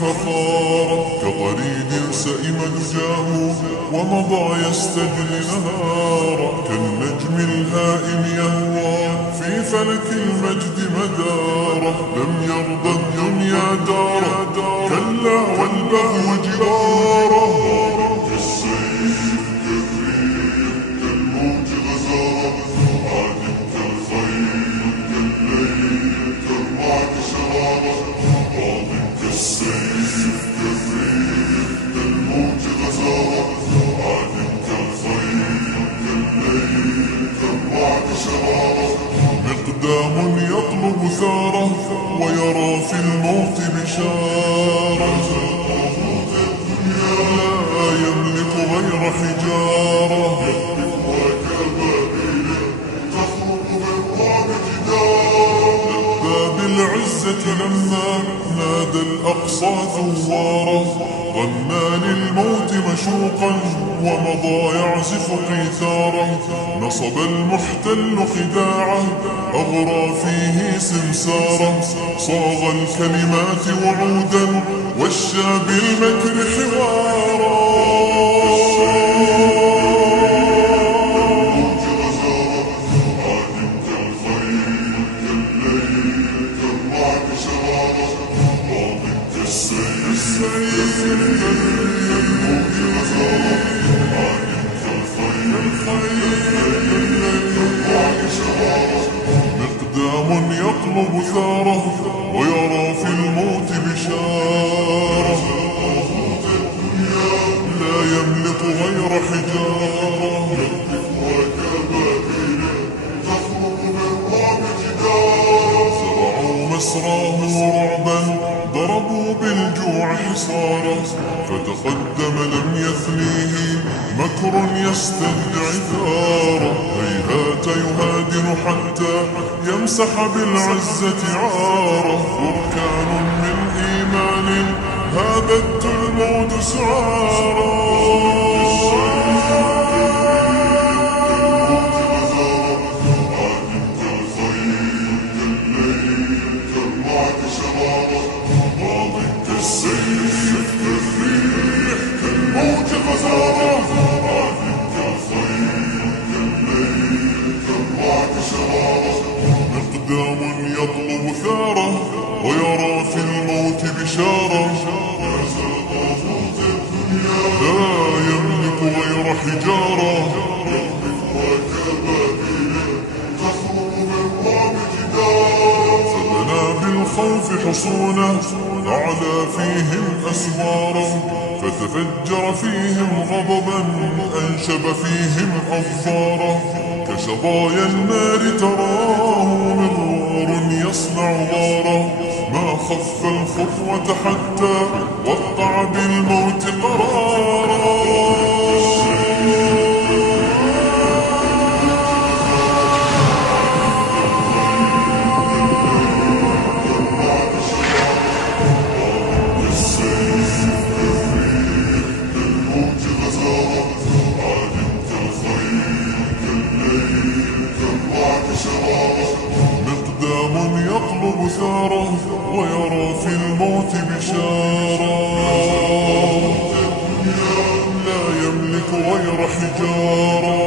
فخارا، كطريد سئم دجاه ومضى يستجري نهارا، كالنجم الهائم يهوى في فلك المجد مدارا، لم يرضى الدنيا دارا كلا والبهو جوارا. كالسيف كالريح كالموج غزارا، عادم كالخيل كالليل كالرعد شرارا، عادم كالسيف كالريح كالموج غزارا، عادم كالخيل كالليل كالرعد شرارا، مقدام يطلب ثاره ويرى في الموت بشارة، لا يملك غير حجارة، لبى بالعزة لما نادى الأقصى ثوارا، غنى للموت مشوقا ومضى يعزف قيثارا، نصب المحتل خداعه أغرى فيه سمسارا، صاغ الكلمات وعودا وشى بالمكر حوارا. مقدام يطلب ثاره ويرى في الموت بشارة، لا يملك غير حجارة، زرعوا مسراه رعبا ضربوا بالجوع حصارا، فتقدم لم يثنيه مكر يستدعي ثارا، هيهات يهادن حتى يمسح بالعزة عاره، بركان من إيمان هابت الموت سعارا. كالسيف كالريح كالموج غزارة، عادم كالخيل كالليل كالرعد شرارة، مقدام يطلب ثاره ويرى في الموت بشارة، لا يملك غير حجارة، فبنى بالخوف حصونا أعلى فيهم أسوارا، فتفجر فيهم غضبا أنشب فيهم أظفارا، كشظايا النار تراه مغرور يصنع ضارا، ما خف الخطوة حتى وقع بالموت قرارا. مقدام يطلب ثاره ويرى في الموت بشارة، لا يملك غير حجارة.